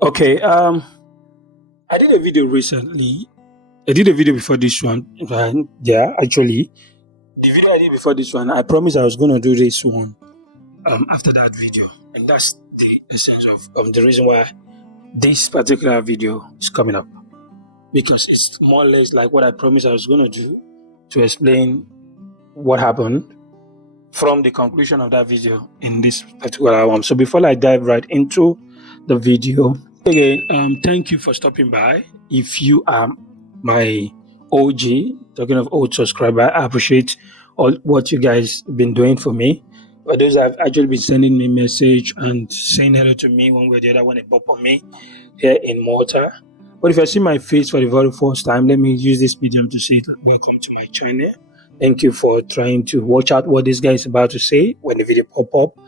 Okay, I did a video recently. I did a video before this one. Yeah, actually, the video I did before this one, I promised I was going to do this one after that video. And that's the essence of the reason why this particular video is coming up. Because it's more or less like what I promised I was going to do to explain what happened from the conclusion of that video in this particular one. So before I dive right into the video, again, thank you for stopping by. If you are my OG, talking of old subscriber, I appreciate all what you guys been doing for me. But those have actually been sending me message and saying hello to me one way or the other when they pop on me here in Malta. But if I see my face for the very first time, let me use this medium to say welcome to my channel. Thank you for trying to watch out what this guy is about to say when the video pop up.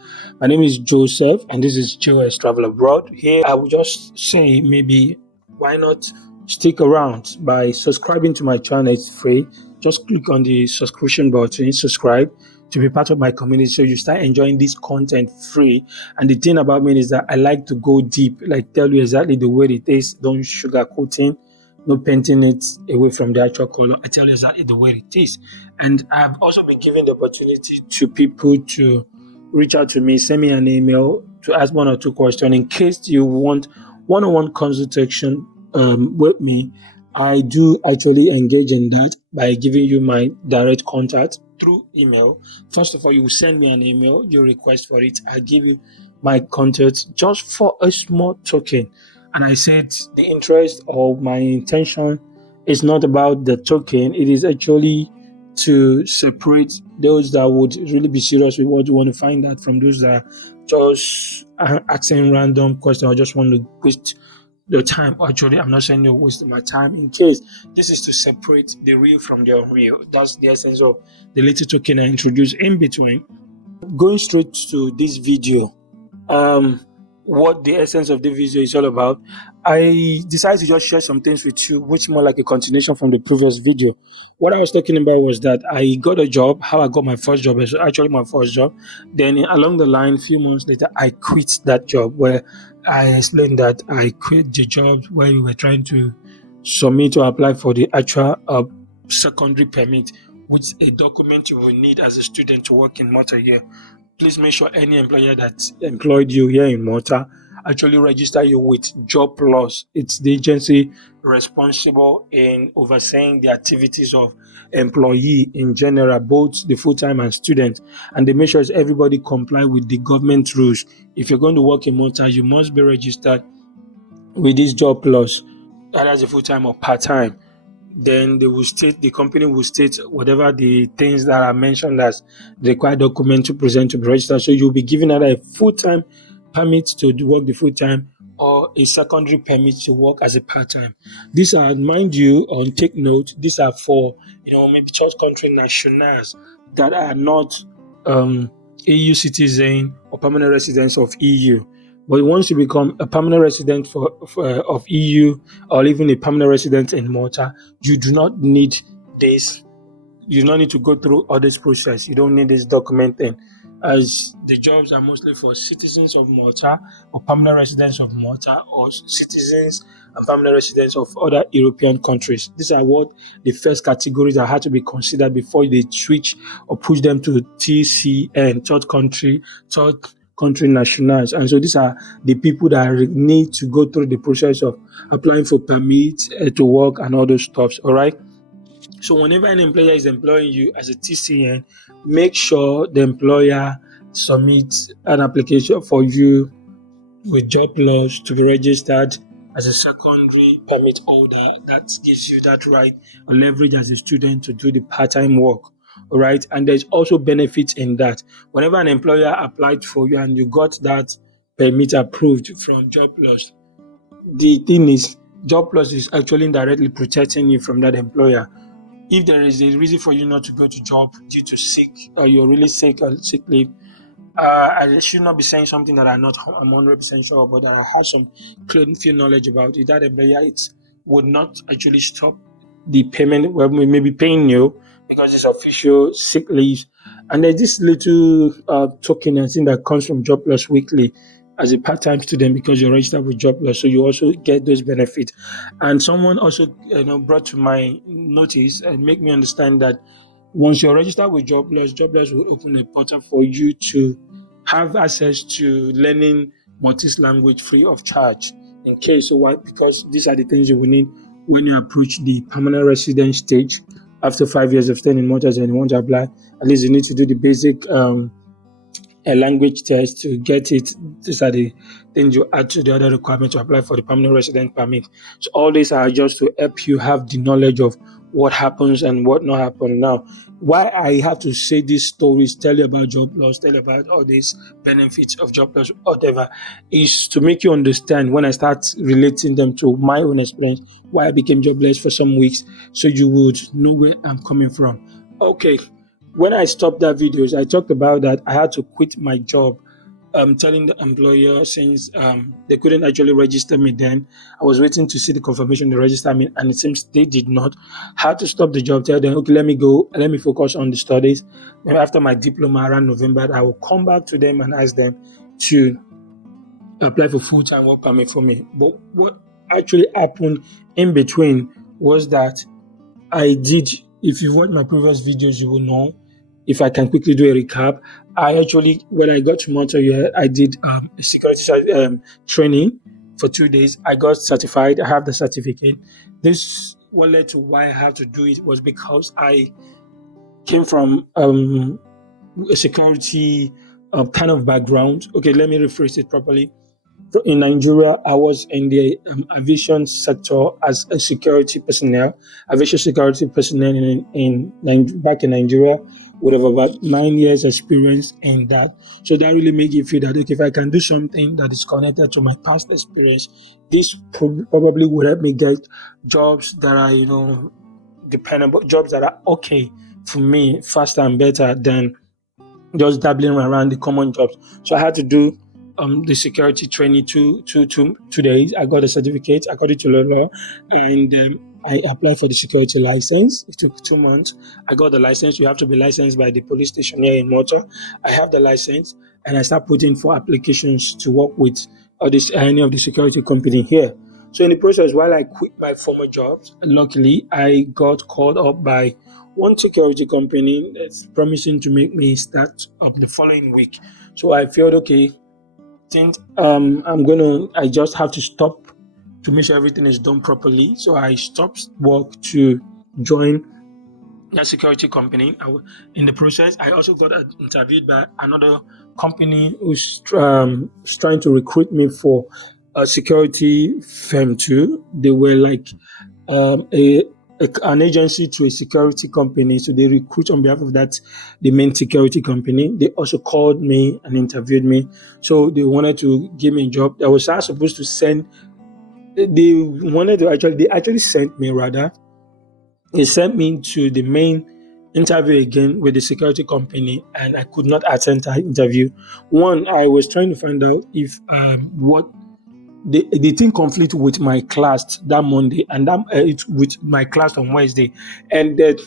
My name is Joseph and this is J.O.S. Travel Abroad. Here I would just say maybe why not stick around by subscribing to my channel. It's free. Just click on the subscription button, subscribe to be part of my community so you start enjoying this content free. And the thing about me is that I like to go deep, like tell you exactly the way it is, don't sugarcoating, no painting it away from the actual color. I tell you exactly the way it is. And I've also been given the opportunity to people to reach out to me, send me an email to ask one or two questions in case you want one-on-one consultation with me. I do actually engage in that by giving you my direct contact through email. First of all, you will send me an email, you request for it. I give you my contact just for a small token. And I said the interest or my intention is not about the token. It is actually to separate those that would really be serious with what you want to find out from those that are just asking random questions or just want to waste the time. Actually, I'm not saying you're wasting my time. In case this is to separate the real from the unreal. That's the essence of the little token I introduced in between. Going straight to this video, what the essence of the video is all about, I decided to just share some things with you, which more like a continuation from the previous video. What I was talking about was that I got a job, how I got my first job, is actually my first job. Then along the line, a few months later, I quit that job where I explained that I quit the job where we were trying to submit or apply for the actual secondary permit, which is a document you will need as a student to work in Malta here. Please make sure any employer that employed you here in Malta actually register you with Jobplus. It's the agency responsible in overseeing the activities of employee in general, both the full-time and student. And they make sure everybody comply with the government rules. If you're going to work in Malta, you must be registered with this Jobplus, either as a full-time or part-time. Then they will state, the company will state whatever the things that are mentioned as the required document to present to be registered. So you'll be given either a full-time permit to work the full-time or a secondary permit to work as a part-time. These are, mind you, on take note, these are for maybe third country nationals that are not EU citizen or permanent residents of EU. But once you become a permanent resident of EU or even a permanent resident in Malta, you do not need this. You don't need to go through all this process. You don't need this documenting, as the jobs are mostly for citizens of Malta or permanent residents of Malta or citizens and permanent residents of other European countries. These are what the first categories that had to be considered before they switch or push them to TCN, third country nationals. And so these are the people that need to go through the process of applying for permits to work and all those stuff. All right. So whenever an employer is employing you as a TCN, make sure the employer submits an application for you with Jobplus to be registered as a secondary permit holder. That gives you that right or leverage as a student to do the part-time work. All right. And there's also benefits in that. Whenever an employer applied for you and you got that permit approved from Jobplus, the thing is, Jobplus is actually indirectly protecting you from that employer. If there is a reason for you not to go to job due to sick or you're really sick or sick leave, I should not be saying something that I'm 100% sure, but I have some clear knowledge about it. That employer would not actually stop the payment. Well, we may be paying you because it's official sick leave. And there's this little token I think that comes from Jobplus Weekly. as a part-time student because you're registered with Jobplus, so you also get those benefits. And someone also brought to my notice and make me understand that once you're registered with Jobless, Jobless will open a portal for you to have access to learning Maltese language free of charge. In case, so why? Because these are the things you will need when you approach the permanent resident stage. After 5 years of staying in Malta and you want to apply, at least you need to do the basic a language test to get it. These are the things you add to the other requirements to apply for the permanent resident permit. So all these are just to help you have the knowledge of what happens and what not happen. Now, why I have to say these stories, tell you about job loss, tell you about all these benefits of job loss, whatever, is to make you understand when I start relating them to my own experience, why I became jobless for some weeks, so you would know where I'm coming from. Okay, when I stopped that videos, I talked about that I had to quit my job. Telling the employer since they couldn't actually register me then. I was waiting to see the confirmation they register me, and it seems they did not. Had to stop the job, tell them, okay, let me go, let me focus on the studies. Maybe after my diploma around November, I will come back to them and ask them to apply for full-time work permit for me. But what actually happened in between was that I did, if you've watched my previous videos, you will know. If I can quickly do a recap, I actually, when I got to Malta, I did a security training for 2 days. I got certified. I have the certificate. This, what led to why I had to do it was because I came from a security kind of background. Okay, let me rephrase it properly. In Nigeria, I was in the aviation sector as a security personnel, aviation security personnel back in Nigeria, with about 9 years experience in that. So that really made you feel that, okay, if I can do something that is connected to my past experience, this probably would help me get jobs that are, dependable, jobs that are okay for me faster and better than just dabbling around the common jobs. So I had to do the security training 2 days. I got a certificate according to law, and I applied for the security license. It took 2 months. I got the license. You have to be licensed by the police station here in Malta. I have the license, and I start putting for applications to work with any of the security company here. So in the process, while I quit my former jobs, luckily I got called up by one security company that's promising to make me start up the following week. So I felt, okay, think I just have to stop to make sure everything is done properly. So I stopped work to join that security company. In the process, I also got interviewed by another company who's trying to recruit me for a security firm too. They were like um, a, an agency to a security company, so they recruit on behalf of the main security company. They also called me and interviewed me, so they wanted to give me a job. I was supposed to send. They actually sent me rather. They sent me to the main interview again with the security company, and I could not attend that interview. One, I was trying to find out if what the thing conflict with my class that Monday, and it with my class on Wednesday, and that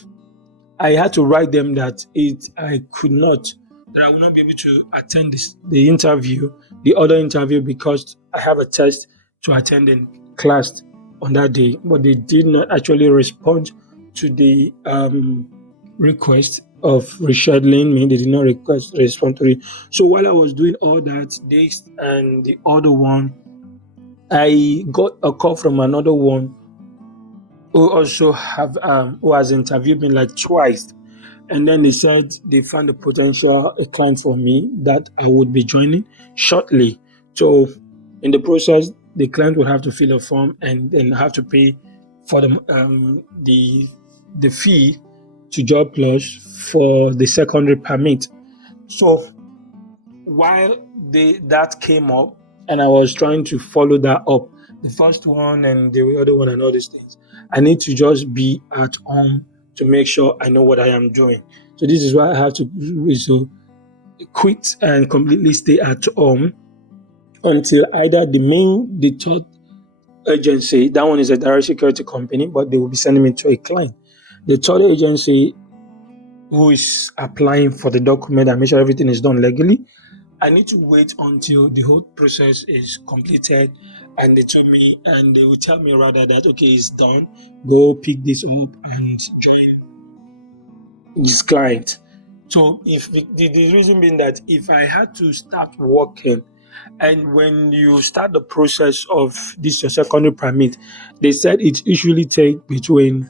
I had to write them that I will not be able to attend the interview, the other interview, because I have a test to attend in class on that day. But they did not actually respond to the request of rescheduling me. They did not respond to it. So while I was doing all that, this and the other one, I got a call from another one who has interviewed me like twice, and then they said they found a client for me that I would be joining shortly. So in the process, the client would have to fill a form and then have to pay for the fee to Jobplus for the secondary permit. So while that came up and I was trying to follow that up, the first one and the other one and all these things, I need to just be at home to make sure I know what I am doing. So this is why I have to quit and completely stay at home until either the third agency, that one is a direct security company, but they will be sending me to a client. The third agency who is applying for the document and make sure everything is done legally, I need to wait until the whole process is completed, and they told me, and they will tell me rather that okay, it's done. Go pick this up and join this client. So if the reason being that if I had to start working, and when you start the process of this your secondary permit, they said it usually take between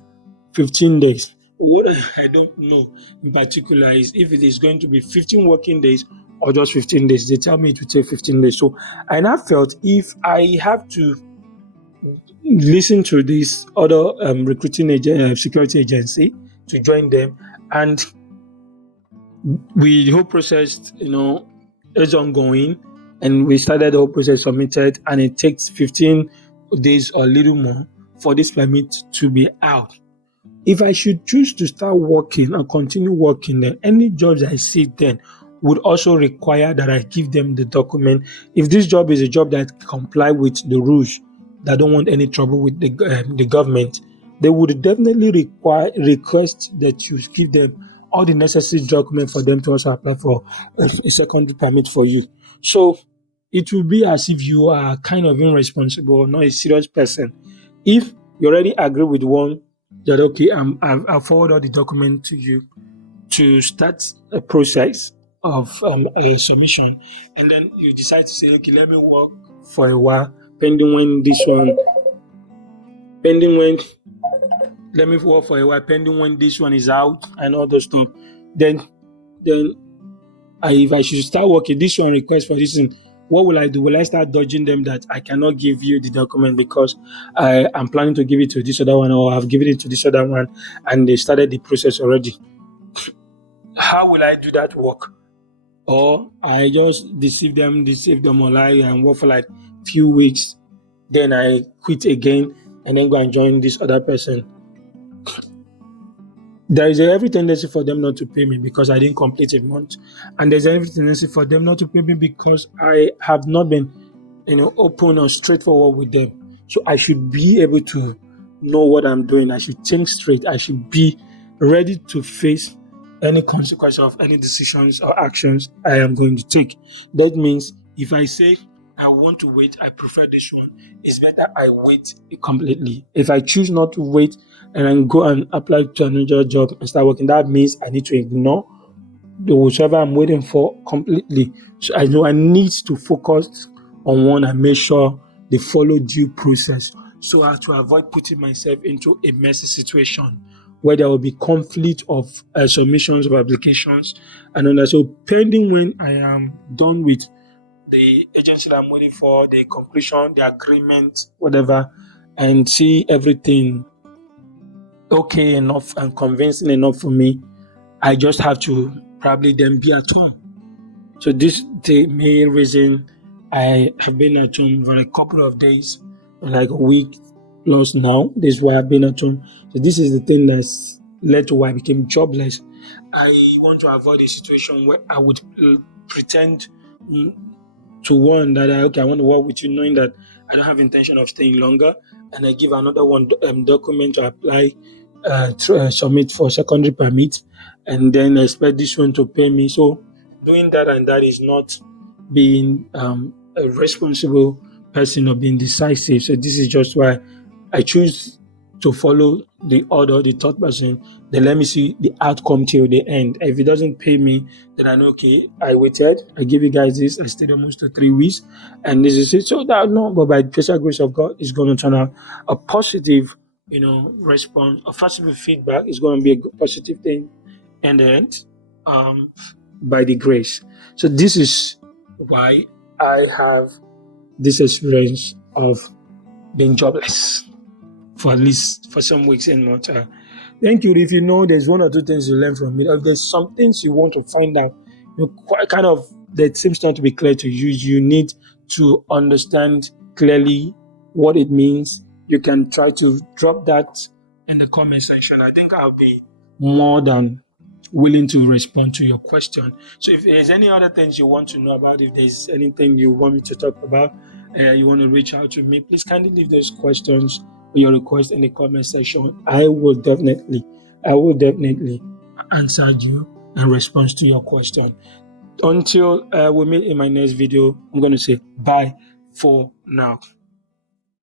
15 days. What I don't know in particular is if it is going to be 15 working days or just 15 days. They tell me it will take 15 days. So I now felt if I have to listen to this other security agency to join them, and the whole process, is ongoing, and we started the whole process, submitted, and it takes 15 days or a little more for this permit to be out. If I should choose to start working and continue working, then any jobs I see then would also require that I give them the document. If this job is a job that comply with the rules, that don't want any trouble with the government, they would definitely request that you give them all the necessary documents for them to also apply for a secondary permit for you. So it will be as if you are kind of irresponsible or not a serious person. If you already agree with one that okay, I'll forward all the document to you to start a process of a submission, and then you decide to say, okay, let me work for a while, pending when let me work for a while, pending when this one is out and all those stuff. Then if I should start working, this one request for this thing, what will I do? Will I start dodging them that I cannot give you the document because I am planning to give it to this other one, or I've given it to this other one and they started the process already? How will I do that work? Or I just deceive them online and work for like few weeks, then I quit again and then go and join this other person. There is every tendency for them not to pay me because I didn't complete a month, and there's every tendency for them not to pay me because I have not been, open or straightforward with them. So I should be able to know what I'm doing. I should think straight. I should be ready to face any consequence of any decisions or actions I am going to take. That means if I say I want to wait, I prefer this one, it's better I wait completely. If I choose not to wait and then go and apply to another job and start working, that means I need to ignore the whichever I'm waiting for completely. So I know I need to focus on one and make sure they follow due process so as to avoid putting myself into a messy situation where there will be conflict of submissions of applications and all that. So pending when I am done with the agency that I'm waiting for, the conclusion, the agreement, whatever, and see everything okay enough and convincing enough for me, I just have to probably then be at home. So this is the main reason I have been at home for a couple of days, like a week plus now. This is why I've been at home. So this is the thing that's led to why I became jobless. I want to avoid a situation where I would pretend to one that okay, I want to work with you, knowing that I don't have intention of staying longer, and I give another one document to apply, submit for secondary permit, and then I expect this one to pay me. So doing that and that is not being a responsible person or being decisive. So this is just why I choose to follow the order, the third person. Then let me see the outcome till the end. If it doesn't pay me, then I know okay, I waited, I give you guys this, I stayed almost 3 weeks, and this is it. So that no, but by the special grace of God, it's going to turn out a positive, response, a positive feedback. Is going to be a good, positive thing in the end, by the grace. So this is why I have this experience of being jobless for at least for some weeks in Malta. Thank you. If you know there's one or two things you learn from it, if there's some things you want to find out, quite kind of that seems not to be clear to you, you need to understand clearly what it means. You can try to drop that in the comment section. I think I'll be more than willing to respond to your question. So if there's any other things you want to know about, if there's anything you want me to talk about, you want to reach out to me, please kindly leave those questions or your request in the comment section. I will definitely answer you and respond to your question. Until we meet in my next video, I'm going to say bye for now.